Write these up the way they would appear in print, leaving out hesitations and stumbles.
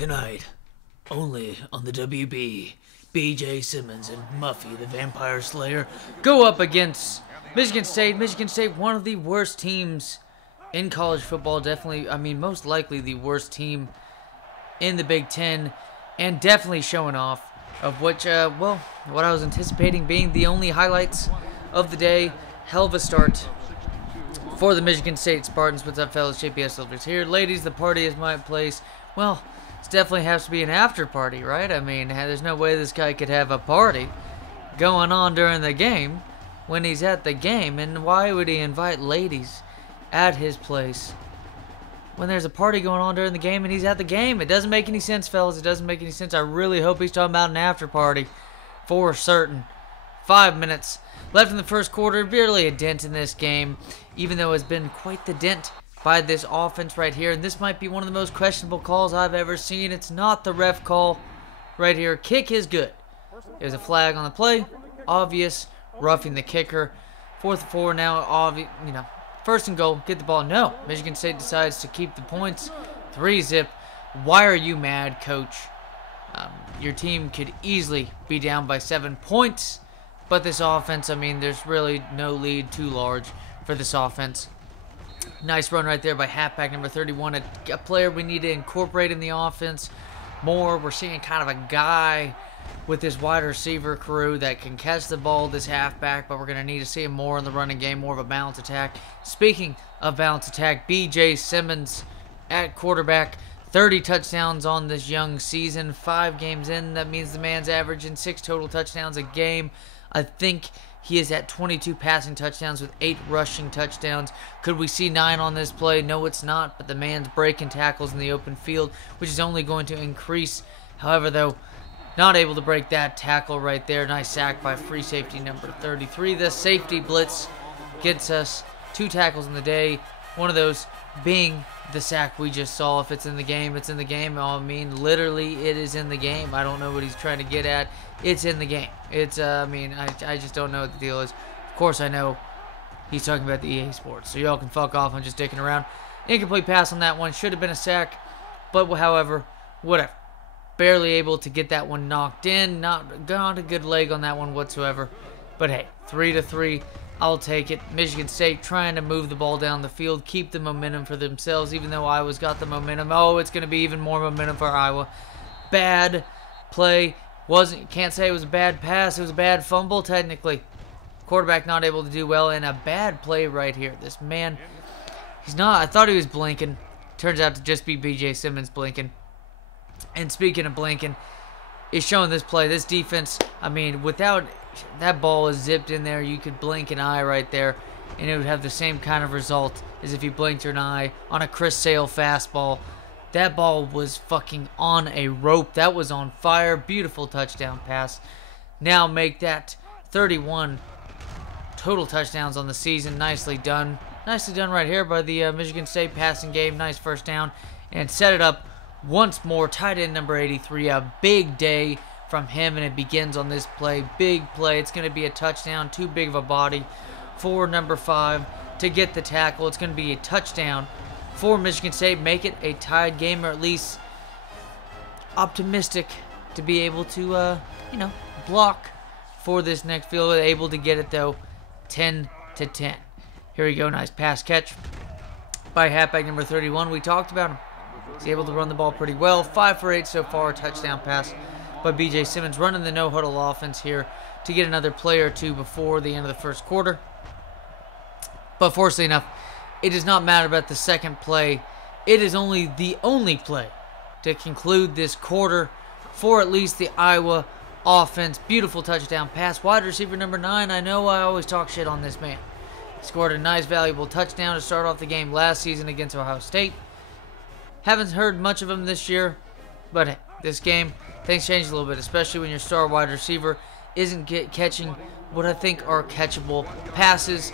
Tonight, only on the WB, BJ Simmons and Muffy the Vampire Slayer go up against Michigan State. Michigan State, one of the worst teams in college football. Definitely, most likely the worst team in the Big Ten. And definitely showing off of which, what I was anticipating being the only highlights of the day. Hell of a start for the Michigan State Spartans. What's up, fellas? JPS Silvers here. Ladies, the party is my place. Well, it definitely has to be an after party, right? There's no way this guy could have a party going on during the game when he's at the game. And why would he invite ladies at his place when there's a party going on during the game and he's at the game? It doesn't make any sense, fellas. It doesn't make any sense. I really hope he's talking about an after party for certain. 5 minutes left in the first quarter. Barely a dent in this game, even though it's been quite the dent by this offense right here. And this might be one of the most questionable calls I've ever seen. It's not the ref call right here. Kick is good. There's a flag on the play. Obvious roughing the kicker. 4th and 4 now. First and goal. Get the ball. No. Michigan State decides to keep the points. 3-zip. Why are you mad, coach? Your team could easily be down by 7 points. But this offense, there's really no lead too large for this offense. Nice run right there by halfback number 31, a player we need to incorporate in the offense more. We're seeing kind of a guy with this wide receiver crew that can catch the ball, this halfback, but we're going to need to see him more in the running game, more of a balanced attack. Speaking of balanced attack, BJ Simmons at quarterback, 30 touchdowns on this young season, 5 games in. That means the man's averaging 6 total touchdowns a game. I think he is at 22 passing touchdowns with 8 rushing touchdowns. Could we see 9 on this play? No, it's not, but the man's breaking tackles in the open field, which is only going to increase. However, though, not able to break that tackle right there. Nice sack by free safety number 33. The safety blitz gets us 2 tackles in the day. One of those being the sack we just saw. If it's in the game, it's in the game. Literally, it is in the game. I don't know what he's trying to get at. It's in the game. I just don't know what the deal is. Of course, I know he's talking about the EA Sports, so y'all can fuck off. I'm just dicking around. Incomplete pass on that one. Should have been a sack, but however, whatever. Barely able to get that one knocked in. Not a good leg on that one whatsoever. But hey, 3-3. I'll take it. Michigan State trying to move the ball down the field, keep the momentum for themselves, even though Iowa's got the momentum. Oh, it's going to be even more momentum for Iowa. Bad play. Can't say it was a bad pass. It was a bad fumble, technically. Quarterback not able to do well, and a bad play right here. This man, he's not. I thought he was blinking. Turns out to just be BJ Simmons blinking. And speaking of blinking, is showing this play. This defense, without that ball is zipped in there, you could blink an eye right there, and it would have the same kind of result as if you blinked an eye on a Chris Sale fastball. That ball was fucking on a rope. That was on fire. Beautiful touchdown pass. Now make that 31 total touchdowns on the season. Nicely done. Nicely done right here by the Michigan State passing game. Nice first down. And set it up once more. Tight end number 83. A big day from him, and it begins on this play. Big play. It's going to be a touchdown. Too big of a body for number 5 to get the tackle. It's going to be a touchdown for Michigan State. Make it a tied game, or at least optimistic to be able to, block for this next field. Able to get it, though, 10-10. Here we go. Nice pass catch by halfback number 31. We talked about him. He's able to run the ball pretty well. 5 for 8 so far. Touchdown pass by BJ Simmons, running the no-huddle offense here to get another play or 2 before the end of the first quarter. But fortunately enough, it does not matter about the second play. It is only the only play to conclude this quarter for at least the Iowa offense. Beautiful touchdown pass. Wide receiver number 9. I know I always talk shit on this man. He scored a nice, valuable touchdown to start off the game last season against Ohio State. Haven't heard much of him this year, but hey, this game, things change a little bit, especially when your star wide receiver isn't catching what I think are catchable passes.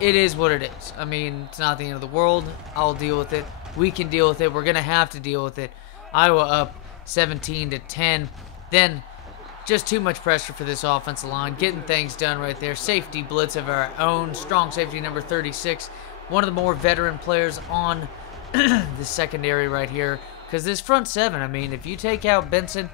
It is what it is. It's not the end of the world. I'll deal with it. We can deal with it. We're going to have to deal with it. Iowa up 17-10. Then just too much pressure for this offensive line. Getting things done right there. Safety blitz of our own. Strong safety number 36. One of the more veteran players on the secondary right here. Because this front seven, I mean, if you take out Benson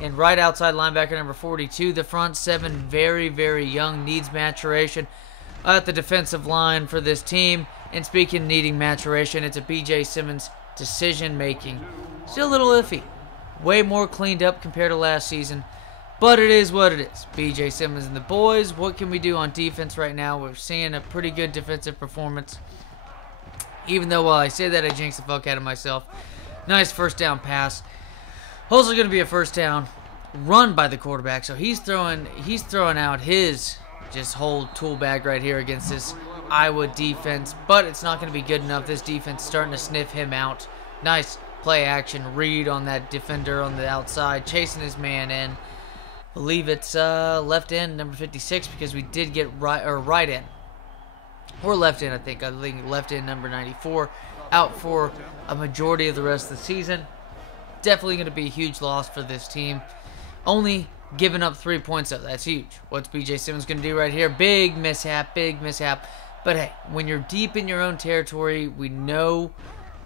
and right outside linebacker number 42, the front seven, very, very young, needs maturation at the defensive line for this team. And speaking of needing maturation, it's a B.J. Simmons decision-making. Still a little iffy. Way more cleaned up compared to last season. But it is what it is. B.J. Simmons and the boys, what can we do on defense right now? We're seeing a pretty good defensive performance. Even though while I say that, I jinx the fuck out of myself. Nice first down pass. Also going to be a first down run by the quarterback. So he's throwing out his just whole tool bag right here against this Iowa defense. But it's not going to be good enough. This defense starting to sniff him out. Nice play action read on that defender on the outside, chasing his man in. Believe it's left end number 56 because we did get right end or left end. I think left end number 94 out for a majority of the rest of the season. Definitely going to be a huge loss for this team. Only giving up 3 points though. That's huge. What's B.J. Simmons going to do right here? Big mishap, big mishap. But hey, when you're deep in your own territory, we know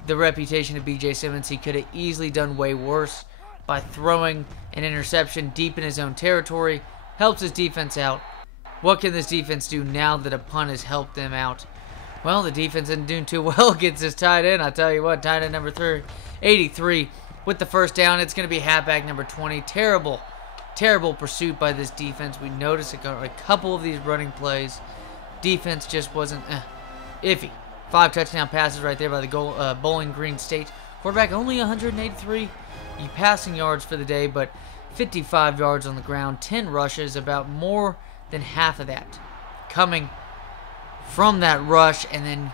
the reputation of B.J. Simmons. He could have easily done way worse by throwing an interception deep in his own territory. Helps his defense out. What can this defense do now that a punt has helped them out? Well, the defense isn't doing too well against this tight end. I'll tell you what, tight end number 83 with the first down. It's going to be halfback number 20. Terrible pursuit by this defense. We noticed a couple of these running plays. Defense just wasn't iffy. 5 touchdown passes right there by the Bowling Green State quarterback. Only 183 passing yards for the day, but 55 yards on the ground. 10 rushes, about more than half of that coming from that rush. And then,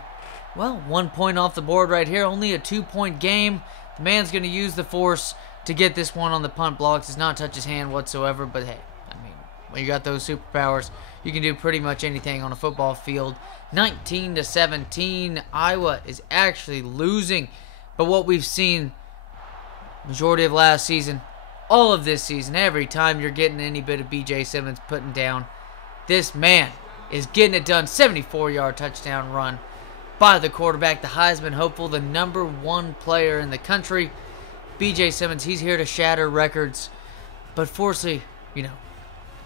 well, 1 point off the board right here. Only a 2-point game. The man's going to use the force to get this one on the punt blocks. Does not touch his hand whatsoever, but hey, I mean, when you got those superpowers, you can do pretty much anything on a football field. 19-17. Iowa is actually losing. But what we've seen majority of last season, all of this season, every time you're getting any bit of B.J. Simmons putting down, this man is getting it done. 74-yard touchdown run by the quarterback, the Heisman hopeful, the #1 player in the country. B.J. Simmons, he's here to shatter records, but fortunately,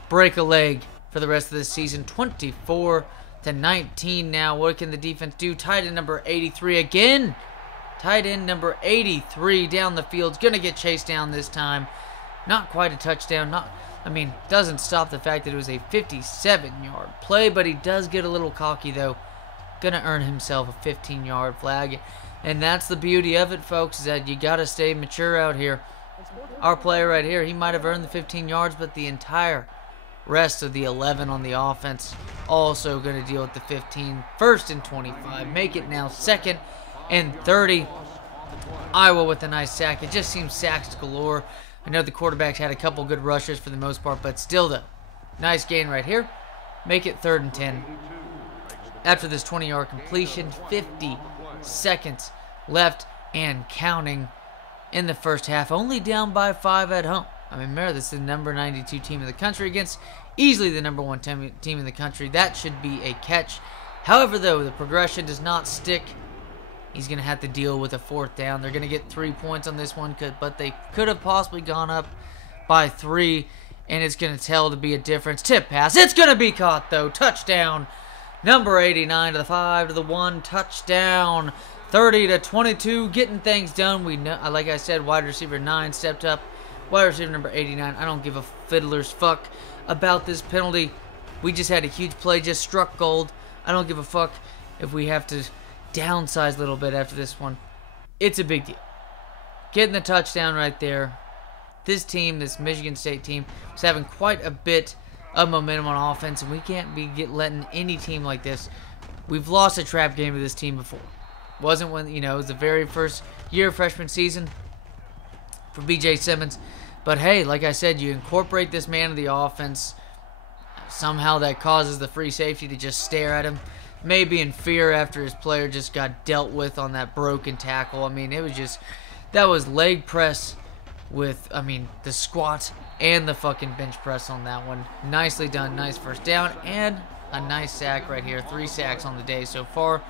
break a leg for the rest of this season. 24-19 now. What can the defense do? Tight end number 83 again. Tight end number 83 down the field. Going to get chased down this time. Not quite a touchdown. Doesn't stop the fact that it was a 57-yard play, but he does get a little cocky, though. Going to earn himself a 15-yard flag. And that's the beauty of it, folks, is that you got to stay mature out here. Our player right here, he might have earned the 15 yards, but the entire rest of the 11 on the offense also going to deal with the 15. 1st and 25. Make it now 2nd and 30. Iowa with a nice sack. It just seems sacks galore. I know the quarterbacks had a couple good rushes for the most part, but still, though, nice gain right here. Make it 3rd and 10. After this 20-yard completion, 50 seconds left and counting in the first half. Only down by 5 at home. Remember, this is the number 92 team in the country against easily the #1 team in the country. That should be a catch. However, though, the progression does not stick. He's going to have to deal with a 4th down. They're going to get 3 points on this one, but they could have possibly gone up by 3, and it's going to tell to be a difference. Tip pass. It's going to be caught, though. Touchdown. Number 89 to the 5 to the 1. Touchdown. 30-22. Getting things done. We know, like I said, wide receiver 9 stepped up. Wide receiver number 89. I don't give a fiddler's fuck about this penalty. We just had a huge play. Just struck gold. I don't give a fuck if we have to downsize a little bit after this one. It's a big deal. Getting the touchdown right there. This team, this Michigan State team, was having quite a bit of momentum on offense, and we can't be letting any team like this. We've lost a trap game to this team before. Wasn't when, it was the very first year of freshman season for B.J. Simmons. But hey, like I said, you incorporate this man of the offense. Somehow that causes the free safety to just stare at him. Maybe in fear after his player just got dealt with on that broken tackle. It was just, that was leg press with, the squat and the fucking bench press on that one. Nicely done. Nice first down and a nice sack right here. 3 sacks on the day so far.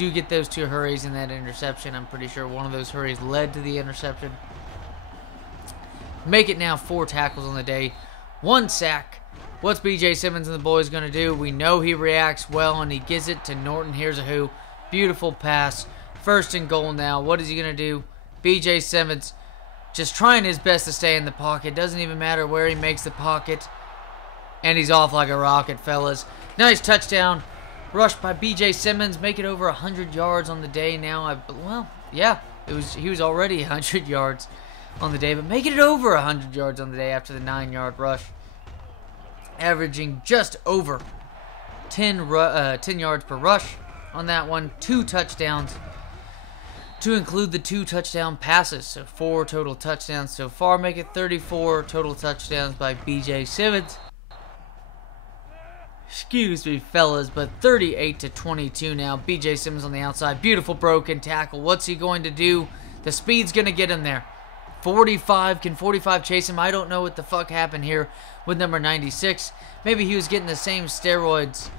do get those 2 hurries in that interception. I'm pretty sure one of those hurries led to the interception. Make it now 4 tackles on the day, 1 sack. What's B.J. Simmons and the boys going to do? We know he reacts well, and he gives it to Norton. Here's a who. Beautiful pass. 1st and goal now. What is he going to do? B.J. Simmons just trying his best to stay in the pocket. Doesn't even matter where he makes the pocket. And he's off like a rocket, fellas. Nice touchdown. Rushed by B.J. Simmons. Make it over 100 yards on the day now. Well, yeah. He was already 100 yards on the day, but making it over 100 yards on the day after the 9-yard rush. Averaging just over 10 yards per rush on that one. 2 touchdowns to include the 2 touchdown passes. So 4 total touchdowns so far. Make it 34 total touchdowns by B.J. Simmons. Excuse me, fellas, but 38-22 now. B.J. Simmons on the outside. Beautiful broken tackle. What's he going to do? The speed's going to get him there. 45. Can 45 chase him? I don't know what the fuck happened here with number 96. Maybe he was getting the same steroids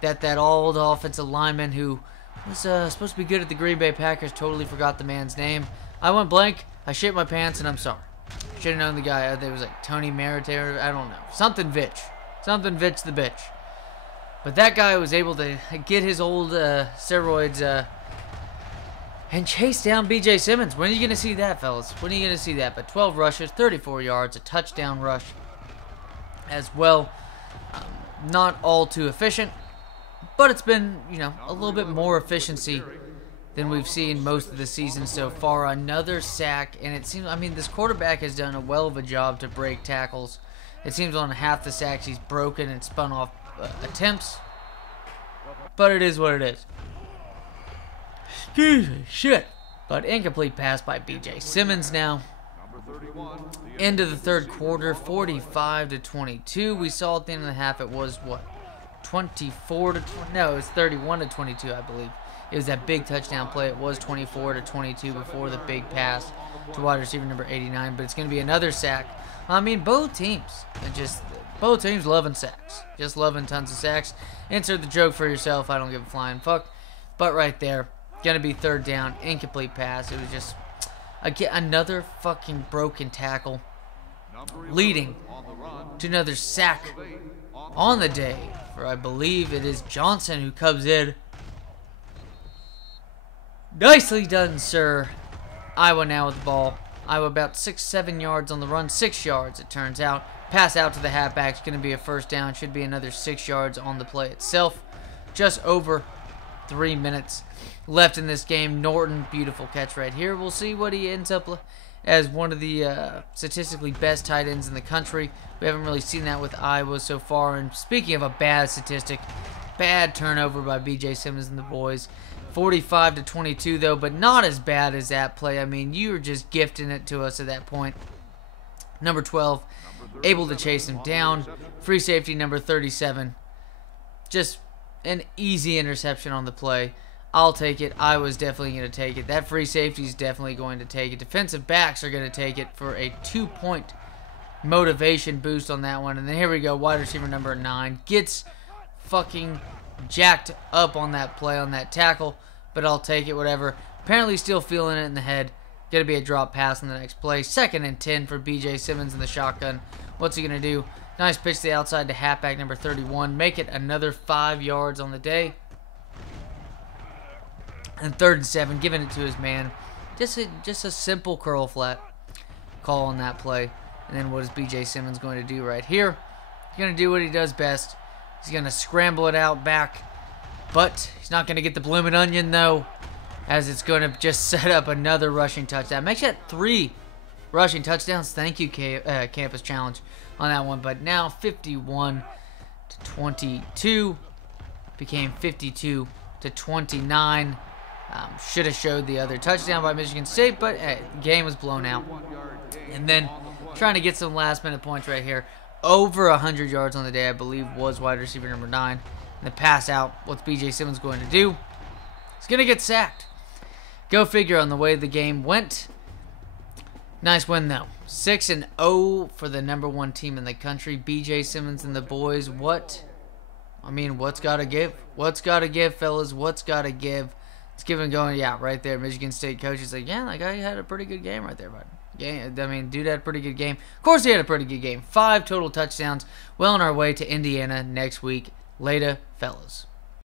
that old offensive lineman who was supposed to be good at the Green Bay Packers. Totally forgot the man's name. I went blank. I shit my pants, and I'm sorry. Should have known the guy. It was like Tony Merritt. I don't know. Something Vitch. Something Vitch the bitch. But that guy was able to get his old steroids and chase down B.J. Simmons. When are you going to see that, fellas? When are you going to see that? But 12 rushes, 34 yards, a touchdown rush as well. Not all too efficient, but it's been, a little bit more efficiency than we've seen most of the season so far. Another sack, and it seems, this quarterback has done a well of a job to break tackles. It seems on half the sacks he's broken and spun off attempts, but it is what it is. Excuse me, shit. But incomplete pass by B.J. Simmons now. Into the 3rd quarter, 45-22. We saw at the end of the half it was what, 24-20? No, it was 31-22, I believe. It was that big touchdown play. It was 24-22 before the big pass to wide receiver number 89. But it's going to be another sack. Both teams loving sacks. Just loving tons of sacks. Insert the joke for yourself. I don't give a flying fuck. But right there, going to be 3rd down. Incomplete pass. It was just, again, another fucking broken tackle. Leading to another sack on the day. For I believe it is Johnson who comes in. Nicely done, sir. Iowa now with the ball. Iowa about 6-7 yards on the run. 6 yards, it turns out. Pass out to the halfback. It's going to be a 1st down. Should be another 6 yards on the play itself. Just over 3 minutes left in this game. Norton, beautiful catch right here. We'll see what he ends up as one of the statistically best tight ends in the country. We haven't really seen that with Iowa so far. And speaking of a bad statistic, bad turnover by B.J. Simmons and the boys. 45-22 though, but not as bad as that play. You were just gifting it to us at that point. Number 12, able to chase him down. Free safety number 37. Just an easy interception on the play. I'll take it. Iowa's definitely going to take it. That free safety is definitely going to take it. Defensive backs are going to take it for a 2-point motivation boost on that one. And then here we go. Wide receiver number 9 gets fucking jacked up on that play, on that tackle. But I'll take it, whatever. Apparently still feeling it in the head. Going to be a drop pass on the next play. 2nd and 10 for B.J. Simmons in the shotgun. What's he going to do? Nice pitch to the outside to halfback number 31. Make it another 5 yards on the day. And 3rd and 7, giving it to his man. Just a simple curl flat call on that play. And then what is B.J. Simmons going to do right here? He's going to do what he does best. He's going to scramble it out back. But he's not going to get the bloomin' onion, though, as it's going to just set up another rushing touchdown. Makes that 3 rushing touchdowns. Thank you, Campus Challenge, on that one. But now 51-22 became 52-29. Should have showed the other touchdown by Michigan State, but hey, the game was blown out. And then trying to get some last-minute points right here. Over 100 yards on the day, I believe, was wide receiver number 9. And the pass out, what's B.J. Simmons going to do? He's going to get sacked. Go figure on the way the game went. Nice win, though. 6-0 for the number 1 team in the country. B.J. Simmons and the boys. What's got to give? What's got to give, fellas? What's got to give? It's giving going, yeah, right there. Michigan State coach is like, yeah, that guy had a pretty good game right there, bud. Yeah, I mean, dude had a pretty good game. Of course he had a pretty good game. 5 total touchdowns. Well on our way to Indiana next week. Later, fellas.